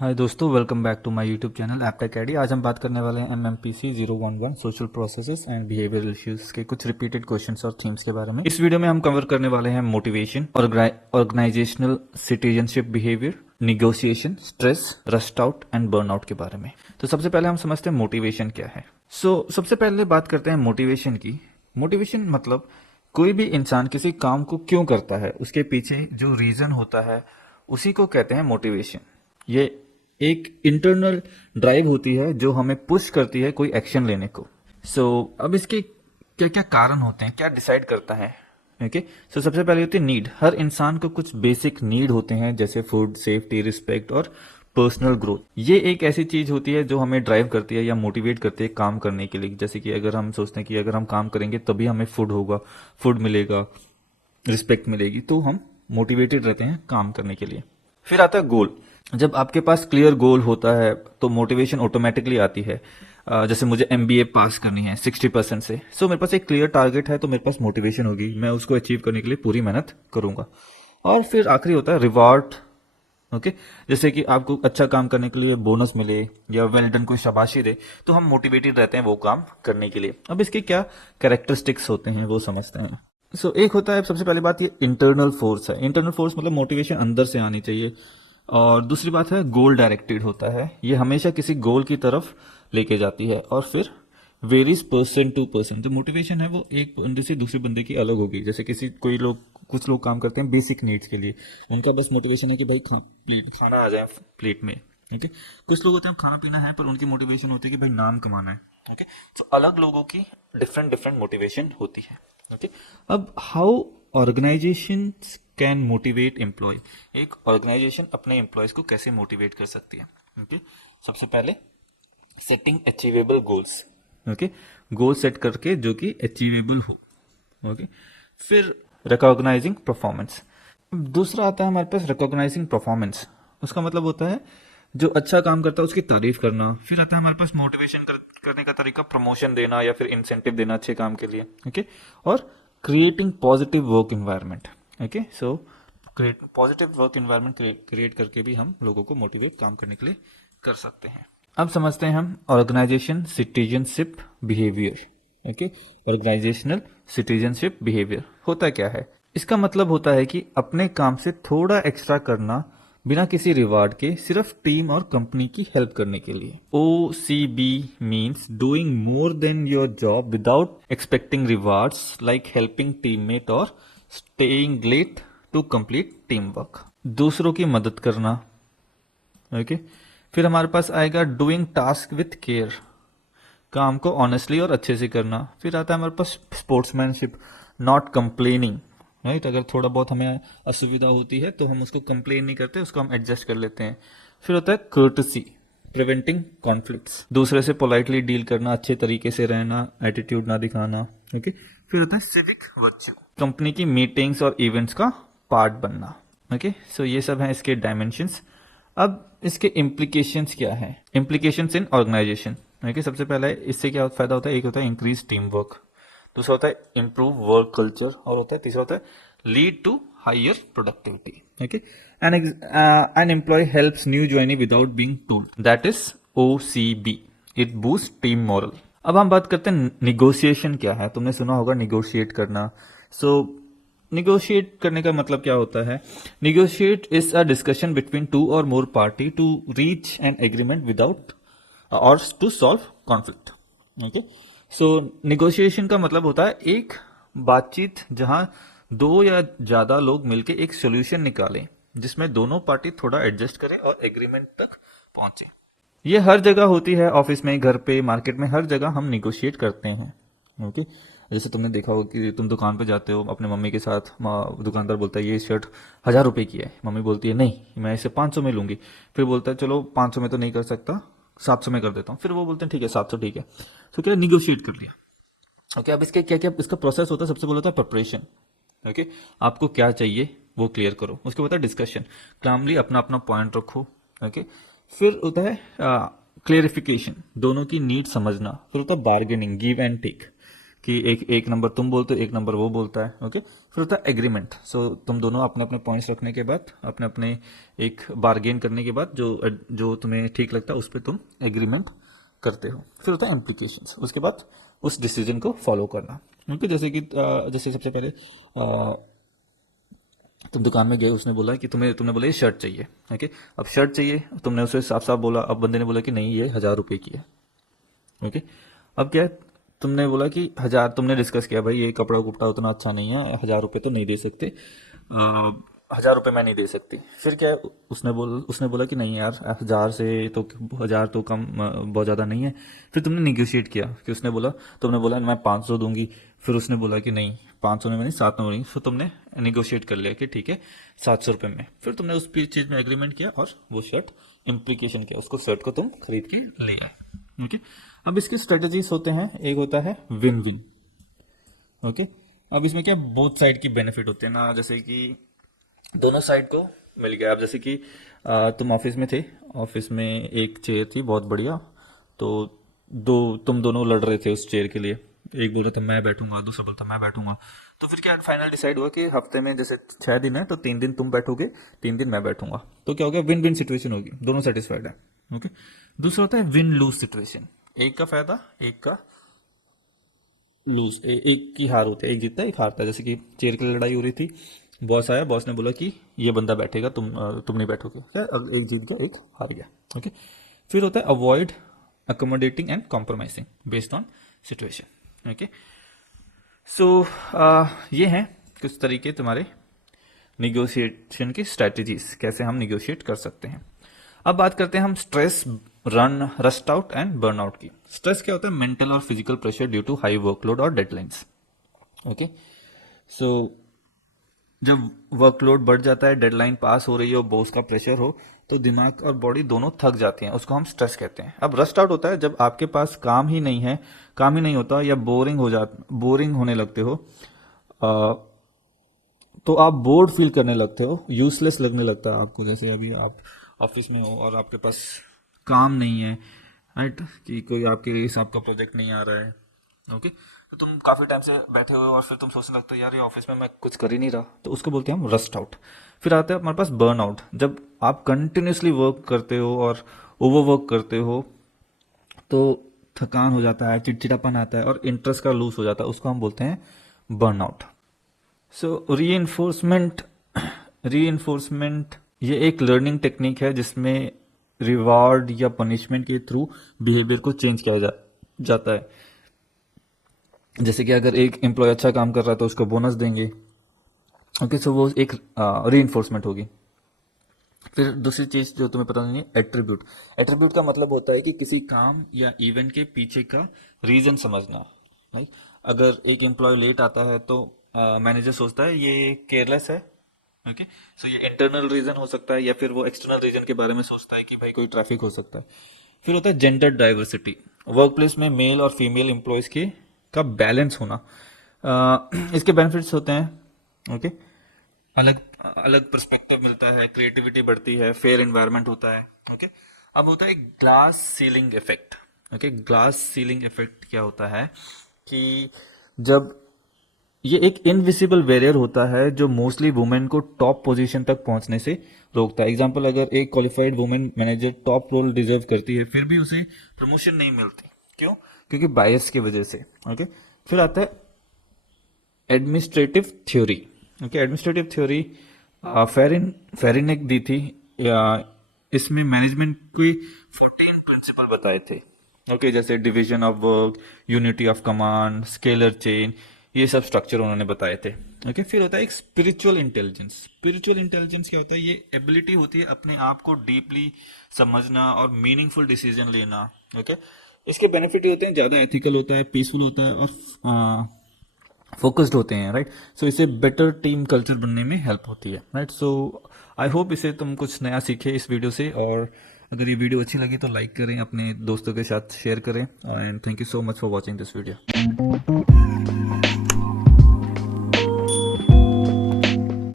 हाय दोस्तों, welcome back to my YouTube channel Aptech ID. आज हम बात करने वाले हैं MMPC 011 social processes and behavioural issues के कुछ रिपीटेड क्वेश्चंस और थीम्स के बारे में। इस वीडियो में हम कवर करने वाले हैं motivation, organisational citizenship behaviour, negotiation, stress, rust out and burnout के बारे में। तो सबसे पहले हम समझते हैं मोटिवेशन क्या है। सबसे पहले बात करते हैं मोटिवेशन की। मोटिवेशन मतलब कोई भी इंसान किसी काम को क्यों करता है, उसके पीछे जो रीजन होता है उसी को कहते हैं मोटिवेशन। ये एक इंटरनल ड्राइव होती है जो हमें पुश करती है कोई एक्शन लेने को। अब इसके क्या क्या कारण होते हैं, क्या डिसाइड करता है। ओके, सबसे पहले होती है नीड। हर इंसान को कुछ बेसिक नीड होते हैं, जैसे फूड, सेफ्टी, रिस्पेक्ट और पर्सनल ग्रोथ। ये एक ऐसी चीज होती है जो हमें ड्राइव करती है या मोटिवेट करती है काम करने के लिए। जैसे कि अगर हम सोचते हैं कि अगर हम काम करेंगे तभी हमें फूड होगा, फूड मिलेगा, रिस्पेक्ट मिलेगी, तो हम मोटिवेटेड रहते हैं काम करने के लिए। फिर आता है गोल। जब आपके पास क्लियर गोल होता है तो मोटिवेशन ऑटोमेटिकली आती है। जैसे मुझे MBA पास करनी है 60% से, मेरे पास एक क्लियर टारगेट है तो मेरे पास मोटिवेशन होगी, मैं उसको अचीव करने के लिए पूरी मेहनत करूंगा। और फिर आखिरी होता है रिवार्ड। ओके, जैसे कि आपको अच्छा काम करने के लिए बोनस मिले या वेल डन कोई शाबाशी दे तो हम मोटिवेटेड रहते हैं वो काम करने के लिए। अब इसके क्या कैरेक्टरिस्टिक्स होते हैं वो समझते हैं। एक होता है, सबसे पहली बात, ये इंटरनल फोर्स है। इंटरनल फोर्स मतलब मोटिवेशन अंदर से आनी चाहिए। और दूसरी बात है गोल डायरेक्टेड होता है, ये हमेशा किसी गोल की तरफ लेके जाती है। और फिर वेरीज पर्सन टू पर्सन। जो मोटिवेशन है वो एक बंदे से दूसरे बंदे की अलग होगी। जैसे कुछ लोग काम करते हैं बेसिक नीड्स के लिए, उनका बस मोटिवेशन है कि भाई खाना आ जाए प्लेट में। ओके, कुछ लोग होते हैं खाना पीना है पर उनकी मोटिवेशन होती है कि भाई नाम कमाना है। ओके, अलग लोगों की डिफरेंट डिफरेंट मोटिवेशन होती है। ओके, अब how organisation can motivate employ. एक ऑर्गेनाइजेशन अपने एम्प्लॉयज को कैसे मोटिवेट कर सकती है। ओके, सबसे पहले setting achievable goals. Okay, goal set करके जो कि अचीवेबल हो। ओके, फिर रिकॉग्नाइजिंग परफॉर्मेंस। दूसरा आता है हमारे पास रिकॉग्नाइजिंग परफॉर्मेंस। उसका मतलब होता है जो अच्छा काम करता है उसकी तारीफ करना। फिर आता है हमारे पास मोटिवेशन करने का तरीका, प्रमोशन देना या फिर इंसेंटिव देना अच्छे काम के लिए। ओके, और creating positive work environment. Okay, positive work environment create करके भी हम लोगों को मोटिवेट काम करने के लिए कर सकते हैं। अब समझते हैं हम organisation citizenship behaviour. Okay, organisational citizenship behaviour होता क्या है। इसका मतलब होता है कि अपने काम से थोड़ा एक्स्ट्रा करना बिना किसी रिवार्ड के, सिर्फ टीम और कंपनी की हेल्प करने के लिए। OCB means doing more than your job without expecting rewards, like helping teammate और staying late to complete teamwork. दूसरों की मदद करना। ओके, फिर हमारे पास आएगा डूइंग टास्क विथ केयर, काम को ऑनेस्टली और अच्छे से करना। फिर आता है हमारे पास स्पोर्ट्समैनशिप, नॉट कंप्लेनिंग। राइट, अगर थोड़ा बहुत हमें असुविधा होती है तो हम उसको कंप्लेन नहीं करते, उसको हम एडजस्ट कर लेते हैं। फिर होता है कर्टसी, प्रिवेंटिंग कॉन्फ्लिक्ट्स, दूसरे से पोलाइटली डील करना, अच्छे तरीके से रहना, एटीट्यूड ना दिखाना। ओके, फिर होता है सिविक वर्च्यू, कंपनी की मीटिंग्स और इवेंट्स का पार्ट बनना। ओके, ये सब हैं इसके डायमेंशंस। अब इसके इम्प्लीकेशंस क्या है, इम्प्लीकेशंस इन ऑर्गेनाइजेशन। ओके, सबसे पहले इससे क्या फायदा होता है, एक होता है इंक्रीज टीम वर्क, दूसरा होता है इम्प्रूव वर्क कल्चर, और होता है तीसरा होता है lead to higher productivity. Okay, an employ helps new joinee without being told, that is OCB, it boost team morale. अब हम बात करते हैं निगोशिएशन क्या है। तुमने सुना होगा निगोशिएट करना। निगोशिएट करने का मतलब क्या होता है। Negotiate is a discussion between two or more party to reach an agreement without or to solve conflict. Okay, negotiation का मतलब होता है एक बातचीत जहां दो या ज्यादा लोग मिलकर एक सोल्यूशन निकालें जिसमें दोनों पार्टी थोड़ा एडजस्ट करें और एग्रीमेंट तक पहुंचे। ये हर जगह होती है, ऑफिस में, घर पे, मार्केट में, हर जगह हम निगोशिएट करते हैं। ओके, जैसे तुमने देखा होगा कि तुम दुकान पे जाते हो अपने मम्मी के साथ, दुकानदार बोलता है ये शर्ट 1000 रुपए की है, मम्मी बोलती है नहीं मैं इसे 500 में लूंगी। फिर बोलता है चलो 500 में तो नहीं कर सकता, 700 में कर देता हूँ। फिर वो बोलते हैं ठीक है 700 ठीक है। क्या निगोशिएट कर लिया। ओके, अब इसके क्या क्या इसका प्रोसेस होता है। सबसे पहले होता है प्रिपरेशन। ओके, आपको क्या चाहिए वो क्लियर करो। उसके बाद डिस्कशन, क्लामली अपना अपना पॉइंट रखो। ओके, फिर होता है क्लियरिफिकेशन, दोनों की नीड समझना। फिर होता है बार्गेनिंग, गिव एंड टेक। कि एक एक नंबर तुम बोलते हो, एक नंबर वो बोलता है। ओके, फिर होता है एग्रीमेंट। सो तुम दोनों अपने अपने पॉइंट्स रखने के बाद, अपने अपने एक बार्गेन करने के बाद, जो जो तुम्हें ठीक लगता है उस पर तुम एग्रीमेंट करते हो। फिर होता है इम्प्लीकेशंस, उसके बाद उस डिसीजन को फॉलो करना। ओके, जैसे कि जैसे सबसे पहले तुम दुकान में गए, उसने बोला कि तुमने बोला ये शर्ट चाहिए। ओके, अब शर्ट चाहिए, तुमने उसे साफ साफ बोला, अब बंदे ने बोला कि नहीं ये 1,000 रुपए की है। ओके, अब क्या है, तुमने बोला कि 1,000, तुमने डिस्कस किया भाई ये कपड़ा कुपड़ा उतना अच्छा नहीं है, 1,000 रुपये तो नहीं दे सकते, 1,000 रुपये मैं नहीं दे सकती। फिर क्या है, उसने बोला कि नहीं यार, 1,000 से तो 1,000 तो कम, बहुत ज़्यादा नहीं है। फिर तुमने निगोशिएट किया कि तुमने बोला मैं 500 दूंगी। फिर उसने बोला कि नहीं 500 में नहीं, 700 में नहीं। फिर तुमने निगोशिएट कर लिया कि ठीक है 700 रुपये में। फिर तुमने उस चीज़ में एग्रीमेंट किया और वो शर्ट इम्प्लीकेशन किया, उसको शर्ट को तुम खरीद के ले आए। ओके, अब इसके स्ट्रेटजीज होते हैं, एक होता है विन विन। ओके, अब इसमें क्या बोथ साइड की बेनिफिट होते हैं ना, जैसे कि दोनों साइड को मिल गया। अब जैसे कि तुम ऑफिस में थे, ऑफिस में एक चेयर थी बहुत बढ़िया, तो तुम दोनों लड़ रहे थे उस चेयर के लिए। एक बोल रहा था मैं बैठूंगा, दूसरा बोलता मैं बैठूंगा। तो फिर क्या फाइनल डिसाइड हुआ कि हफ्ते में जैसे 6 दिन है तो 3 दिन तुम बैठोगे, 3 दिन मैं बैठूंगा। तो क्या हो गया, विन विन सिचुएशन होगी, दोनों सेटिस्फाइड है। ओके, दूसरा होता है विन लूज सिचुएशन, एक का फायदा एक का लूज, एक की हार होती है, एक जीतता है एक हारता है। जैसे कि चेयर की लड़ाई हो रही थी, बॉस आया, बॉस ने बोला कि ये बंदा बैठेगा, तुम नहीं बैठोगे, क्या एक जीत गया एक हार गया। ओके, फिर होता है avoid accommodating and compromising based on situation. Okay, so ये हैं कुछ तरीके तुम्हारे निगोशिएशन की स्ट्रेटजीज, कैसे हम निगोशिएट कर सकते हैं। अब बात करते हैं हम stress, rust out and burnout की। स्ट्रेस क्या होता है, मेंटल और physical pressure due to high workload और डेडलाइंस। ओके, सो जब वर्कलोड बढ़ जाता है, डेडलाइन पास हो रही हो, बॉस का प्रेशर हो, तो दिमाग और बॉडी दोनों थक जाते हैं, उसको हम स्ट्रेस कहते हैं। अब रस्ट आउट होता है जब आपके पास काम ही नहीं है, काम ही नहीं होता, या बोरिंग होने लगते हो, अ, तो आप बोर्ड फील करने लगते हो, यूजलेस लगने लगता है आपको। जैसे अभी आप ऑफिस में हो और आपके पास काम नहीं है, राइट, कि कोई आपके हिसाब का प्रोजेक्ट नहीं आ रहा है। ओके, तो तुम काफी टाइम से बैठे हुए हो और फिर तुम सोचने लगते हो यार ये ऑफिस में मैं कुछ कर ही नहीं रहा, तो उसको बोलते हैं हम रस्ट आउट। फिर आता है हमारे पास बर्न आउट, जब आप कंटिन्यूसली वर्क करते हो और ओवरवर्क करते हो, तो थकान हो जाता है, चिड़चिड़ापन आता है और इंटरेस्ट का लूज हो जाता है, उसको हम बोलते हैं बर्न आउट। सो रीइंफोर्समेंट ये एक लर्निंग टेक्निक है जिसमें रिवार्ड या पनिशमेंट के थ्रू बिहेवियर को चेंज किया जाता है। जैसे कि अगर एक एम्प्लॉय अच्छा काम कर रहा है तो उसको बोनस देंगे। ओके, सो वो एक रीइंफोर्समेंट होगी। फिर दूसरी चीज जो तुम्हें पता नहीं है, एट्रीब्यूट। एट्रीब्यूट का मतलब होता है कि किसी काम या इवेंट के पीछे का रीजन समझना। राइट, अगर एक एम्प्लॉय लेट आता है तो मैनेजर सोचता है ये केयरलेस है। ओके, सो ये इंटरनल रीजन हो सकता है, या फिर वो एक्सटर्नल रीजन के बारे में सोचता है कि भाई कोई ट्रैफिक हो सकता है। फिर होता है जेंडर डाइवर्सिटी, वर्क प्लेस में मेल और फीमेल एम्प्लॉयज के का बैलेंस होना। इसके बेनिफिट्स होते हैं। ओके, अलग अलग पर्सपेक्टिव मिलता है, क्रिएटिविटी बढ़ती है, फेयर एनवायरनमेंट होता है। ओके, अब होता है glass ceiling effect. Okay, glass ceiling effect क्या होता है कि जब ये एक इनविजिबल बैरियर होता है जो मोस्टली वुमेन को टॉप पोजीशन तक पहुंचने से रोकता है। एग्जांपल, अगर एक qualified women manager top role deserve करती है, फिर भी उसे प्रमोशन नहीं मिलती, क्यों? क्योंकि बायस की वजह से। ओके, फिर आता है administrative theory. Okay, administrative theory फेरिन ने दी थी। इसमें मैनेजमेंट के 14 प्रिंसिपल बताए थे। ओके, जैसे division of work, unity of command, scalar chain, ये सब स्ट्रक्चर उन्होंने बताए थे। ओके, फिर होता है एक स्पिरिचुअल इंटेलिजेंस। स्पिरिचुअल इंटेलिजेंस क्या होता है, ये एबिलिटी होती है अपने आप को डीपली समझना और मीनिंगफुल डिसीजन लेना। ओके, इसके बेनिफिट ये होते हैं, ज्यादा एथिकल होता है, पीसफुल होता है और फोकस्ड होते हैं। राइट, सो इससे बेटर टीम कल्चर बनने में हेल्प होती है। राइट, सो आई होप इसे तुम कुछ नया सीखे इस वीडियो से, और अगर ये वीडियो अच्छी लगी तो लाइक करें, अपने दोस्तों के साथ शेयर करें, and thank you so much for watching this video.